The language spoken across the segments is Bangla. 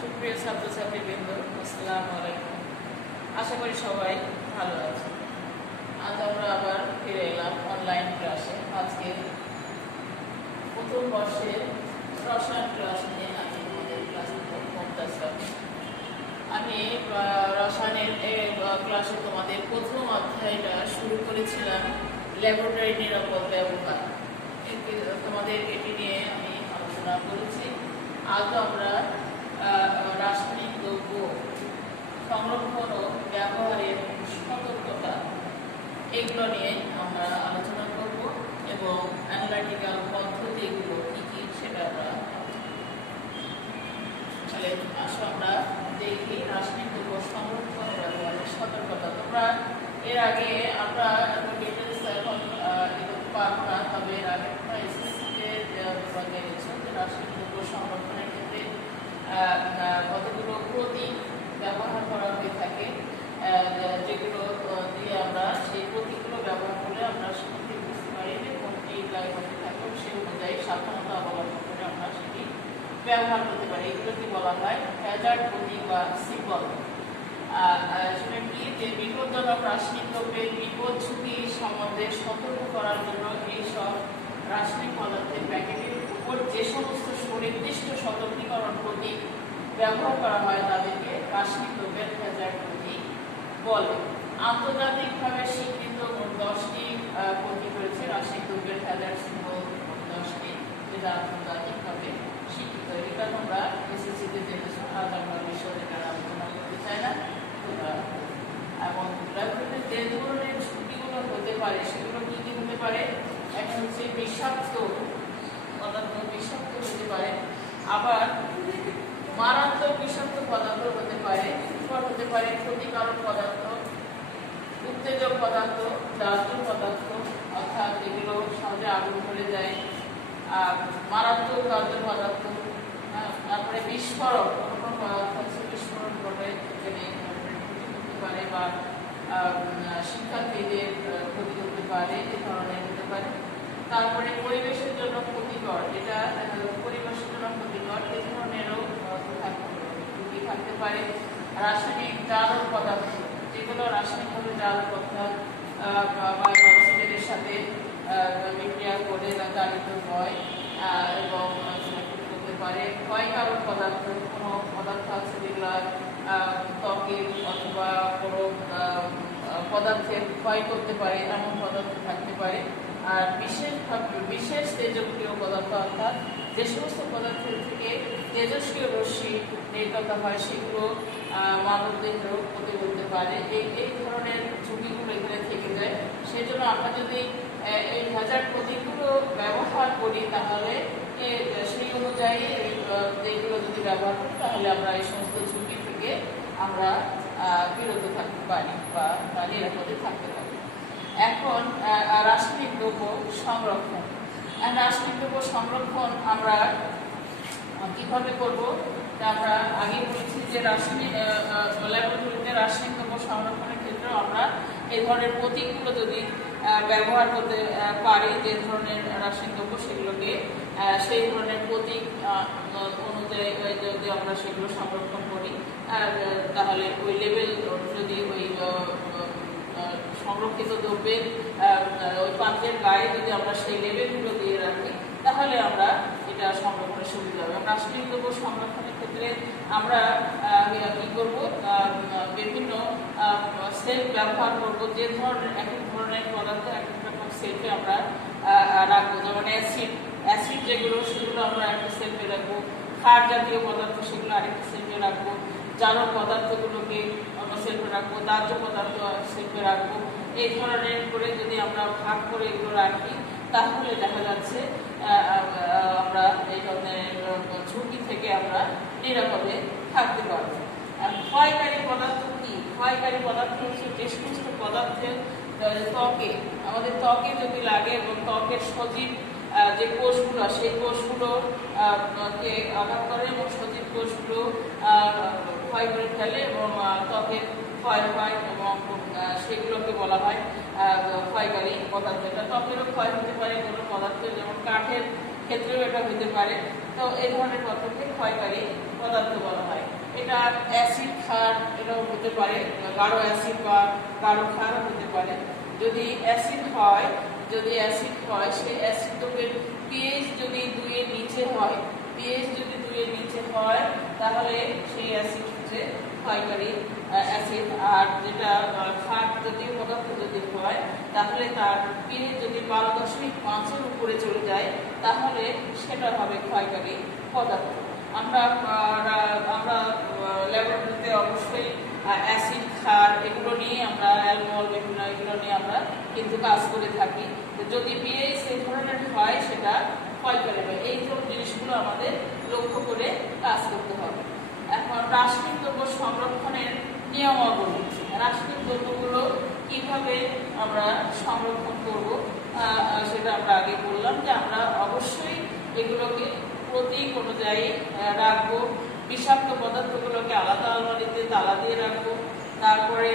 সুপ্রিয় ছাত্রছাত্রীবৃন্দ আসসালামু আলাইকুম। আশা করি সবাই ভালো আছে আজ আমরা আবার ফিরে এলাম অনলাইন ক্লাসে আজকে প্রথম বর্ষের রসায়ন ক্লাস নিয়ে আমি আমাদের ক্লাস মমতাজ আমি রসায়নের ক্লাসে তোমাদের প্রথম অধ্যায়টা শুরু করেছিলাম ল্যাবরেটরি নিরাপদ ব্যবহার। তোমাদের এটি নিয়ে আমি আলোচনা করেছি। আজ আমরা আহ, রাসায়নিক দ্রব্য সংরক্ষণ ও ব্যবহারের সতর্কতা এগুলো নিয়ে আমরা আলোচনা করব এবং অ্যানালাইটিক্যাল পদ্ধতিগুলো কী কী সেটা আমরা তাহলে আসো আমরা দেখি রাসায়নিক দ্রব্য সংরক্ষণ ব্যবহারের সতর্কতা। তোমরা এর আগে আমরা এত ডিটেলস এখন আহ, এগোতে পারব না তবে এর আগে তোমরা এসএসসিতে তোমরা জেনেছো যে রাসায়নিক দ্রব্য সংরক্ষণের ক্ষেত্রে আহ, আহ, কতগুলো প্রতীক ব্যবহার করা হয়ে থাকে আহ, যেগুলো আহ, দিয়ে আমরা সেই প্রতীকগুলো ব্যবহার করে আমরা সঠিক বুঝতে পারি যে কোনটি গায়ে হতে থাকে সেই অনুযায়ী সাবধানতা অবলম্বন করে আমরা সেটি ব্যবহার করতে পারি এগুলোকে বলা প্রতীক বা সিম্বল সেটা কি যে বিপজ্জনক রাসায়নিক দ্রব্যের বিপদ ঝুঁকি সম্বন্ধে সতর্ক করার জন্য এইসব রাসায়নিক পদার্থের প্যাকেটের উপর যে সমস্ত সুনির্দিষ্ট সতর্কীকরণ প্রতীক ব্যবহার করা হয়, তাদেরকে রাসায়নিক দ্রব্যের হ্যাজার্ড প্রতীক বলে। আন্তর্জাতিকভাবে স্বীকৃত দশটি প্রতীক রয়েছে রাসায়নিক দ্রব্যের হ্যাজার্ড সিম্বল দশটি, যেটা আন্তর্জাতিকভাবে স্বীকৃত এটা তোমরা এসএসসিতে আমরা বিষয় এটা আলোচনা করতে চাই না এবং ল্যাবরেটরিতে যে ধরনের হতে পারে সেগুলো কি কি হতে পারে একটা হচ্ছে বিষাক্ত পদার্থ বিষাক্ত হতে পারে আবার মারাত্মক বিষাক্ত পদার্থ হতে পারে এরপর হতে পারে ক্ষতিকারক পদার্থ উত্তেজক পদার্থ দাহ্য পদার্থ, অর্থাৎ যেগুলো সহজে আগুন ধরে যায়। মারাত্মক কার্য পদার্থ হ্যাঁ, তারপরে বিস্ফোরক কোনো কোনো পদার্থ আছে বিস্ফোরণ ঘটে যেখানে ক্ষতি করতে পারে বা শিক্ষার্থীদের ক্ষতি করতে পারে এ ধরনের হতে পারে। তারপরে পরিবেশের জন্য ক্ষতিকর এটা পরিবেশের জন্য ক্ষতিকর এ ধরনেরও আহ, থাকতে পারে রাসায়নিক জারক পদার্থ যেগুলো রাসায়নিকভাবে অর্থাৎ আহ, বা- সাথে আহ, বিক্রিয়া করে তা জারিত হয় এবং করতে পারে। ক্ষয়কারক পদার্থ কোনো পদার্থ আছে যেগুলো ত্বকের অথবা কোনো পদার্থের ক্ষয় করতে পারে এমন পদার্থ থাকতে পারে। আর বিশেষ বিশেষ তেজস্ক্রিয় পদার্থ অর্থাৎ যে সমস্ত পদার্থের থেকে তেজস্ক্রিয় রশ্মি নির্গত হয় সেগুলো মানব দেহেরও ক্ষতি করতে পারে এই এই ধরনের ঝুঁকিগুলো এখানে থেকে যায়। সেই জন্য আমরা যদি এই হাজার প্রতীকগুলো ব্যবহার করি তাহলে সেই অনুযায়ী এই, আহ, যেগুলো যদি ব্যবহার করি তাহলে আমরা এই সমস্ত ঝুঁকি থেকে আমরা বিরত থাকতে পারি বা নিরাপদে থাকতে পারি। এখন রাসায়নিক দ্রব্য সংরক্ষণ। রাসায়নিক দ্রব্য সংরক্ষণ আমরা কীভাবে করব? আমরা আগে বলেছি যে রাসায়নিক ল্যাবরেটরিতে রাসায়নিক দ্রব্য সংরক্ষণের ক্ষেত্রে আমরা এই ধরনের প্রতীকগুলো যদি ব্যবহার করতে পারি যে ধরনের রাসায়নিক দ্রব্য সেগুলোকে। সেই ধরনের প্রতীক অনুযায়ী যদি আমরা সেগুলো সংরক্ষণ করি তাহলে ওই লেভেল যদি ওই সংরক্ষিত দ্রব্যের ওই পাত্রের গায়ে যদি আমরা সেই লেভেলগুলো দিয়ে রাখি, তাহলে আমরা এটা সংরক্ষণের সুবিধা হবে। রাসায়নিক দ্রব্য সংরক্ষণের ক্ষেত্রে আমরা কি করব? বিভিন্ন সেল ব্যবহার করব। যে ধরনের, এক এক ধরনের পদার্থ এক এক রকম সেলফে আমরা রাখব। যেমন অ্যাসিড অ্যাসিড যেগুলো, সেগুলো আমরা একটা সেলফে রাখব। ক্ষার জাতীয় পদার্থ, সেগুলো আরেকটা সেলফে রাখব। জারক পদার্থগুলোকে অন্য সেলফে রাখব। দাহ্য পদার্থ সেলফে রাখব। এই ধরনের করে যদি আমরা ভাগ করে এগুলো রাখি, তাহলে দেখা যাচ্ছে আমরা এই ধরনের ঝুঁকি থেকে আমরা নিরাপদে থাকতে পারব। আর ক্ষয়কারী পদার্থ কি? ক্ষয়কারী পদার্থ হচ্ছে যে সমস্ত পদার্থের ত্বকে। আমাদের ত্বকে যদি লাগে এবং ত্বকের সজীব যে কোষগুলো, সেই কোষগুলো কে আঘাত করে এবং সজীব কোষগুলো ক্ষয় করে ফেলে এবং ত্বকের ক্ষয় হয় এবং সেগুলোকে বলা হয় ক্ষয়কারী পদার্থ। এটা ত্বকেরও ক্ষয় হতে পারে, কোনো পদার্থ, যেমন কাঠের ক্ষেত্রেও এটা হতে পারে। তো এই ধরনের পদার্থকে ক্ষয়কারী পদার্থ বলা হয়। এটা অ্যাসিড ক্ষার এটাও হতে পারে, গাঢ় অ্যাসিড বা গাঢ় ক্ষারও হতে পারে। যদি অ্যাসিড হয়, যদি অ্যাসিড হয়, সেই অ্যাসিড দ্রব্যের পিএইচ যদি দুইয়ের নিচে হয় পিএইচ যদি দুইয়ের নিচে হয়, তাহলে সেই অ্যাসিড হচ্ছে ক্ষয়কারী অ্যাসিড আর যেটা ক্ষার জাতীয় পদার্থ যদি হয়, তাহলে তার পিএইচ যদি বারো দশমিক পাঁচের উপরে চলে যায়, তাহলে সেটা হবে ক্ষয়কারী পদার্থ। আমরা আমরা ল্যাবরেটরিতে অবশ্যই অ্যাসিড ক্ষার এগুলো নিয়ে আমরা অ্যালকোহল বিভিন্ন এগুলো নিয়ে আমরা কিন্তু কাজ করে থাকি। যদি পিএইচ এই ধরনের হয়, সেটা ক্ষয়কারী হয়। এই সব জিনিসগুলো আমাদের লক্ষ্য করে কাজ করতে হবে। রাসায়নিক দ্রব্য সংরক্ষণের নিয়মাবলী রাসায়নিক দ্রব্যগুলো কীভাবে আমরা সংরক্ষণ করব সেটা আমরা আগে বললাম যে আমরা অবশ্যই এগুলোকে প্রতীক অনুযায়ী রাখব। বিষাক্ত পদার্থগুলোকে আলাদা আলমারিতে তালা দিয়ে রাখব। তারপরে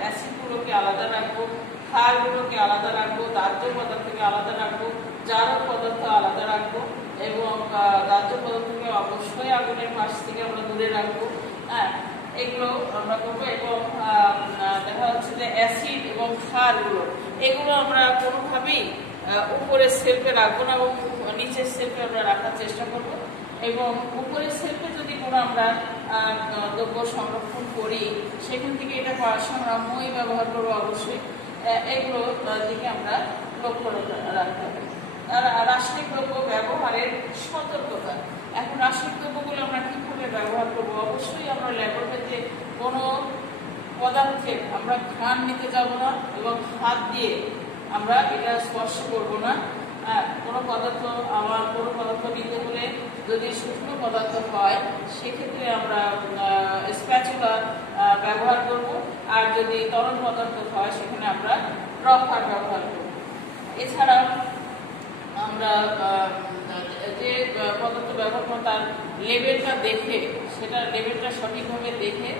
অ্যাসিডগুলোকে আলাদা রাখব। ক্ষারগুলোকে আলাদা রাখব। দাহ্য পদার্থকে আলাদা রাখব। জারক পদার্থ আলাদা রাখব। এবং দাহ্য পদার্থকে অবশ্যই আগুনের পাশ থেকে আমরা দূরে রাখব। হ্যাঁ এগুলো আমরা করব এবং দেখা যাচ্ছে যে অ্যাসিড এবং ক্ষারগুলো এগুলো আমরা কোনোভাবেই উপরের সেলফে রাখব না এবং নিচের সেলফে আমরা রাখার চেষ্টা করব। এবং উপরের সেলফে যদি কোনো আমরা দ্রব্য সংরক্ষণ করি, সেখান থেকে এটা পাওয়ার সময় আমরা মই ব্যবহার করব অবশ্যই। এগুলো দিকে আমরা লক্ষ্য রাখতে হবে। রাসায়নিক দ্রব্য ব্যবহারের সতর্কতা। এখন রাসায়নিক দ্রব্যগুলো আমরা কীভাবে ব্যবহার করব? অবশ্যই আমরা ল্যাবরেটরিতে কোনো পদার্থে আমরা ঘ্রাণ নিতে যাব না এবং হাত দিয়ে আমরা এটা স্পর্শ করব না। হ্যাঁ কোনো পদার্থ আমার কোনো পদার্থ নিতে হলে যদি শুকনো পদার্থ হয় সেক্ষেত্রে আমরা স্প্যাচুলা ব্যবহার করব। আর যদি তরল পদার্থ হয় সেখানে আমরা রফার ব্যবহার করব। এছাড়া আমরা আহ, যে পদার্থ ব্যবহার করব তার লেভেলটা দেখে, সেটা লেভেলটা সঠিকভাবে দেখে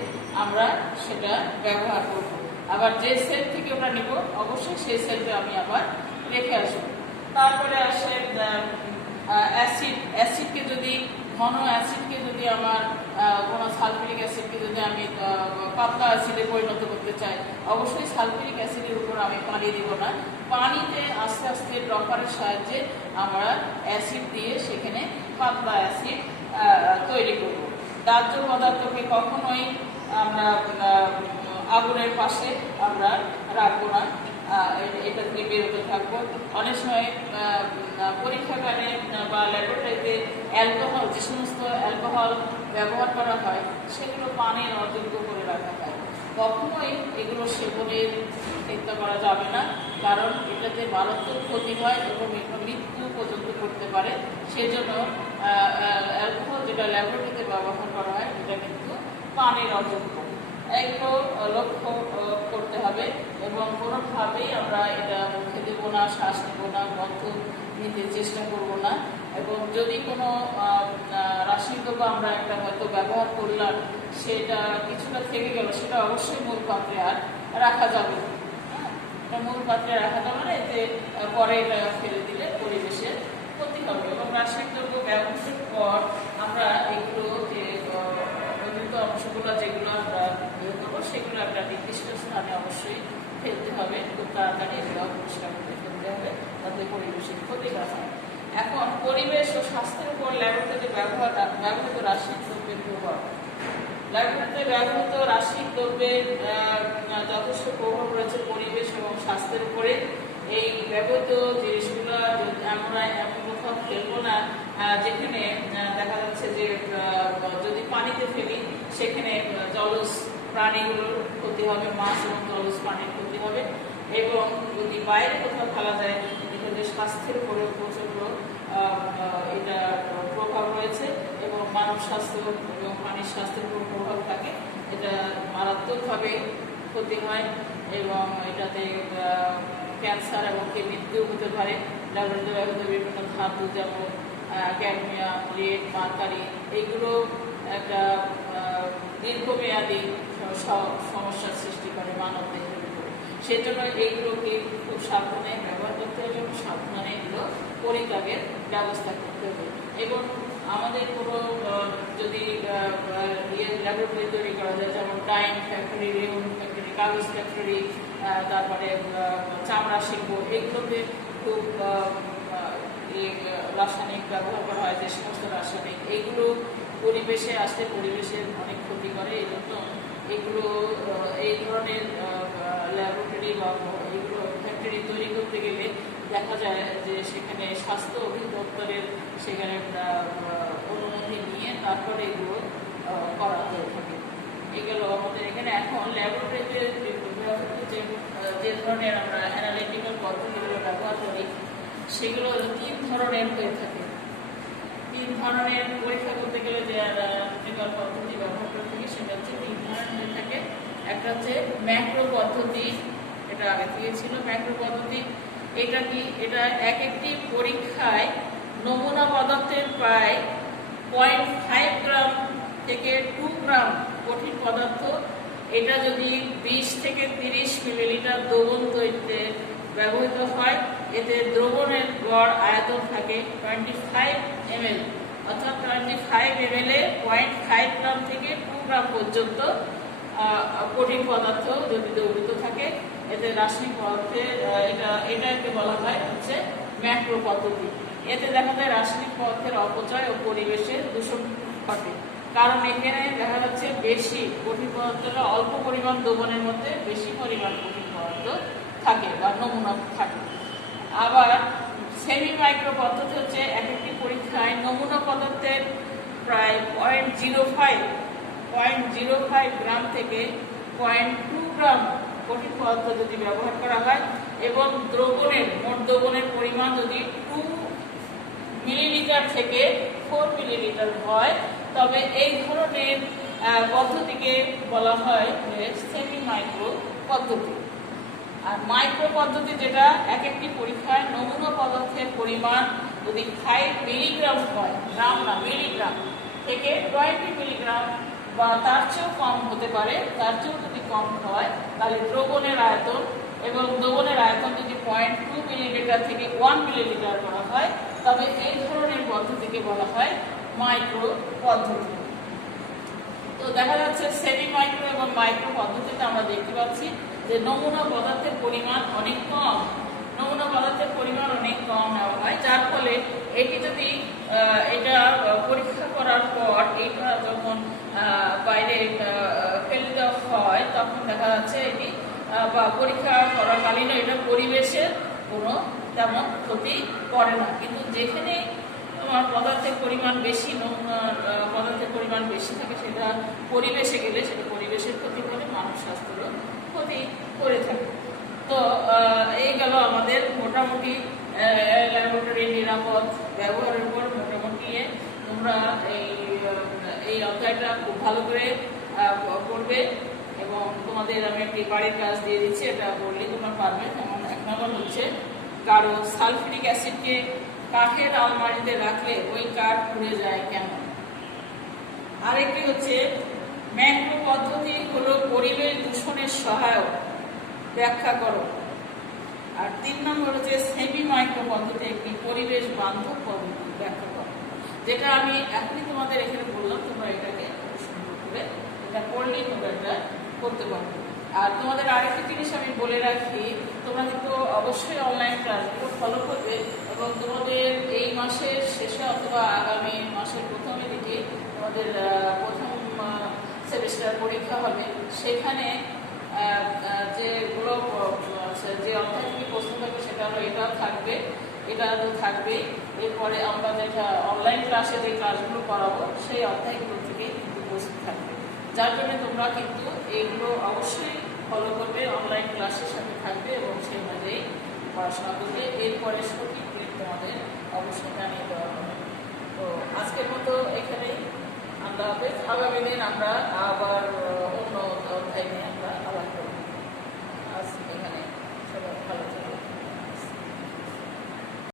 আমরা সেটা ব্যবহার করব। আবার যে সেল থেকে ওটা নেব, অবশ্যই সেই সেলটা আমি আবার রেখে আসব। তারপরে আসে অ্যাসিড অ্যাসিডকে যদি, ঘন অ্যাসিডকে যদি আমার কোনো সালফিউরিক অ্যাসিডকে যদি আমি পাতলা অ্যাসিডে পরিণত করতে চাই, অবশ্যই সালফিউরিক অ্যাসিডের উপর আমি পানি দিব না। পানিতে আস্তে আস্তে ড্রপারের সাহায্যে আমরা অ্যাসিড দিয়ে সেখানে পাতলা অ্যাসিড তৈরি করব। দাহ্য পদার্থকে কখনোই আমরা আগুনের পাশে আমরা রাখব না। এটা থেকে বেরোতে থাকব। অনেক সময় পরীক্ষাগারে বা ল্যাবরেটরিতে অ্যালকোহল, যে সমস্ত অ্যালকোহল ব্যবহার করা হয়, সেগুলো পানের অযোগ্য করে রাখা হয়। কখনোই এগুলো সেবনের চিন্তা করা যাবে না, কারণ এটাতে মারাত্মক ক্ষতি হয় এবং মৃত্যু পর্যন্ত করতে পারে। সেজন্য অ্যালকোহল যেটা ল্যাবরেটরিতে ব্যবহার করা হয়, এটা কিন্তু পানের অযোগ্য এগুলো লক্ষ্য করতে হবে এবং কোনোভাবেই আমরা এটা মুখে দেবো না, শ্বাস নেব না, গন্ধ নিতে চেষ্টা করব না এবং যদি কোনো রাসায়নিক দ্রব্য আমরা একটা হয়তো ব্যবহার করলাম, সেটা কিছুটা থেকে গেল, সেটা অবশ্যই মূল পাত্রে আর রাখা যাবে। হ্যাঁ? এটা মূল পাত্রে রাখা যাবে না, এতে পরে ফেলে দিলে পরিবেশের ক্ষতি হবে এবং রাসায়নিক দ্রব্য ব্যবহারের পর আমরা এগুলো যে আহ, ব্যবহৃত অংশগুলো যেগুলো আমরা ইয়ে করব সেগুলো একটা নির্দিষ্ট স্থানে অবশ্যই ফেলতে হবে, খুব তাড়াতাড়ি এগুলো পরিষ্কার করে ফেলতে হবে, তাতে পরিবেশের ক্ষতি না হয়। এখন পরিবেশ ও স্বাস্থ্যের উপর ল্যাবরেটরিতে ব্যবহার, ব্যবহৃত রাসায়নিক দ্রব্যের প্রভাব। ল্যাবরেটরিতে ব্যবহৃত রাসায়নিক দ্রব্যের যথেষ্ট প্রভাব রয়েছে পরিবেশ এবং স্বাস্থ্যের উপরে। এই ব্যবহৃত জিনিসগুলো আমরা এমন কোথাও ফেলব না যেখানে দেখা যাচ্ছে যে যদি পানিতে ফেলি, সেখানে জলজ প্রাণীগুলোর ক্ষতি হবে, মাছ এবং জলজ প্রাণীর ক্ষতি হবে এবং যদি বাইরে কোথাও ফেলা যায়, এক্ষেত্রে স্বাস্থ্যের উপরে প্রচণ্ড এটা প্রভাব রয়েছে এবং মানব স্বাস্থ্য এবং প্রাণীর স্বাস্থ্যের উপর প্রভাব থাকে। এটা মারাত্মকভাবে ক্ষতি হয় এবং এটাতে ক্যান্সার এবং কি মৃত্যু হতে পারে। ব্যবহৃত বিভিন্ন ধাতু যেমন ক্যাডমিয়াম লেড মার্কারি এইগুলো একটা দীর্ঘমেয়াদী সমস্যার সৃষ্টি করে মানব দেহের উপরে। সেজন্য এইগুলোকে খুব সাবধানে ব্যবহার করতে হবে এবং সাবধানে এগুলো পরিত্যাগের ব্যবস্থা করতে হবে। এবং আমাদের কোনো যদি আহ, ইয়ে ল্যাবরেটরি তৈরি করা যায় যেমন ডাইন ফ্যাক্টরি রেউন ফ্যাক্টরি কাগজ ফ্যাক্টরি তারপরে চামড়া শিল্প এগুলোতে খুব আহ, রাসায়নিক ব্যবহার করা হয় যে সমস্ত রাসায়নিক। এগুলো পরিবেশে আসলে পরিবেশের অনেক ক্ষতি করে এই জন্য এগুলো এই ধরনের ল্যাবরেটরি বা এগুলো ফ্যাক্টরি তৈরি করতে গেলে দেখা যায় যে সেখানে স্বাস্থ্য অধিদপ্তরের সেখানে আহ, অনুমতি নিয়ে তারপরে এগুলো করা হয়ে থাকে। এগুলো আমাদের এখানে। এখন ল্যাবরেটরিতে যে ধরনের আমরা অ্যানালিটিক্যাল পদ্ধতিগুলো ব্যবহার করি সেগুলো তিন ধরনের হয়ে থাকে। তিন ধরনের পরীক্ষা করতে গেলে যে অ্যানালিটিক্যাল পদ্ধতি ব্যবহার করে থাকি সেটা হচ্ছে তিন ধরনের থাকে। একটা হচ্ছে ম্যাক্রো পদ্ধতি, এটা আগে থেকে ছিল। ম্যাক্রো পদ্ধতি, এটা কি, এটা এক একটি পরীক্ষায় নমুনা পদার্থের প্রায় পয়েন্ট ফাইভ গ্রাম থেকে টু গ্রাম কঠিন পদার্থ। এটা যদি বিশ থেকে তিরিশ মিলিলিটার দ্রবণ তৈরিতে ব্যবহৃত হয়, এতে দ্রবণের গড় আয়তন থাকে টোয়েন্টি ফাইভ এমএল অর্থাৎ টোয়েন্টি ফাইভ এমএল এ পয়েন্ট ফাইভ গ্রাম থেকে টু গ্রাম পর্যন্ত কঠিন পদার্থ যদি দ্রবীভূত থাকে, এতে রাসায়নিক পদার্থে এটা, এটাকে বলা হয় হচ্ছে ম্যাক্রো পদ্ধতি। এতে দেখা যায় রাসায়নিক পদার্থের অপচয় ও পরিবেশের দূষণ ঘটে। কারণ এখানে দেখা যাচ্ছে বেশি কঠিন পদার্থটা অল্প পরিমাণ দ্রবণের মধ্যে বেশি পরিমাণ কঠিন পদার্থ থাকে বা নমুনা থাকে। আবার সেমি মাইক্রো পদ্ধতি হচ্ছে এক একটি পরীক্ষায় নমুনা পদার্থের প্রায় point zero five point zero five gram থেকে পয়েন্ট টু গ্রাম কঠিন পদার্থ যদি ব্যবহার করা হয় এবং দ্রবণের, মোট দ্রবণের পরিমাণ যদি টু মিলিলিটার থেকে ফোর মিলিলিটার হয়, তবে এই ধরনের পদ্ধতিকে বলা হয় সেমি মাইক্রো পদ্ধতি আর মাইক্রো পদ্ধতি যেটা, এক একটি পরীক্ষায় নমুনা পদার্থের পরিমাণ যদি ফাইভ মিলিগ্রাম হয়, গ্রাম না মিলিগ্রাম থেকে টোয়েন্টি মিলিগ্রাম বা তার চেয়েও কম হতে পারে, তার চেয়েও যদি কম হয়, তাহলে দ্রবণের আয়তন এবং দ্রবণের আয়তন যদি পয়েন্ট টু মিলিলিটার থেকে ওয়ান মিলিলিটার করা হয়, তবে এই ধরনের পদ্ধতিকে বলা হয় মাইক্রো পদ্ধতি তো দেখা যাচ্ছে সেমি মাইক্রো এবং মাইক্রো পদ্ধতিতে আমরা দেখতে পাচ্ছি যে নমুনা পদার্থের পরিমাণ অনেক কম, নমুনা পদার্থের পরিমাণ অনেক কম নেওয়া হয়। যার ফলে এটি যদি এটা পরীক্ষা করার পর এটা যখন বাইরে ফেলে দেওয়া হয়, তখন দেখা যাচ্ছে এটি বা পরীক্ষা করাকালীন এটা পরিবেশের কোনো তেমন ক্ষতি করে না। কিন্তু যেখানে তোমার পদার্থের পরিমাণ বেশি পদার্থের পরিমাণ বেশি থাকে, সেটা পরিবেশে গেলে সেটা পরিবেশের ক্ষতি করে মানব স্বাস্থ্যেরও ক্ষতি করে থাকে। তো এই গেল আমাদের মোটামুটি ল্যাবরেটরি নিরাপদ ব্যবহারের উপর মোটামুটি তোমরা এই এই অধ্যায়টা খুব ভালো করে পড়বে এবং তোমাদের আমি একটি বাড়ির কাজ দিয়ে দিচ্ছি, এটা বললে তোমরা পারবে। যেমন এক নম্বর হচ্ছে, কারও সালফিউরিক অ্যাসিডকে কাঠের আলমারিতে রাখলে ওই কাঠ পুড়ে যায় কেন? আরেকটি হচ্ছে ম্যাক্রো পদ্ধতি হলো পরিবেশ দূষণের সহায়ক। ব্যাখ্যা করো। আর তিন নম্বর হচ্ছে সেমি মাইক্রো পদ্ধতি, একটি পরিবেশ বান্ধব পদ্ধতি। ব্যাখ্যা করো। যেটা আমি এখনই তোমাদের এখানে বললাম, তোমরা এটাকে সুন্দর করে এটা পড়লেই তোমরা এটা করতে পারবে। আর তোমাদের আরেকটি জিনিস আমি বলে রাখি, তোমরা কিন্তু অবশ্যই অনলাইন ক্লাসগুলো ফলো করবে এবং তোমাদের এই মাসের শেষে অথবা আগামী মাসের প্রথমে দিকে তোমাদের সেমিস্টার পরীক্ষা হবে, সেখানে যেগুলো যে অধ্যায় থেকে প্রশ্ন থাকবে সেটা হলো এটাও থাকবে এটা তো থাকবেই। এরপরে আমরা যেটা অনলাইন ক্লাসে যে ক্লাসগুলো করাবো, সেই অধ্যায়গুলো থেকে কিন্তু প্রশ্ন থাকবে। যার জন্য তোমরা কিন্তু এগুলো অবশ্যই ফলো করবে অনলাইন ক্লাসের সাথে থাকবে এবং সেই অনুযায়ী পড়াশোনা করবে। এরপরে সঠিক তোমাদের অবশ্যই জানিয়ে দেওয়া হবে। তো আজকের মতো এখানেই। আল্লাহ হাফেজ। আগামী দিন আমরা আবার অন্য অধ্যায় নিয়ে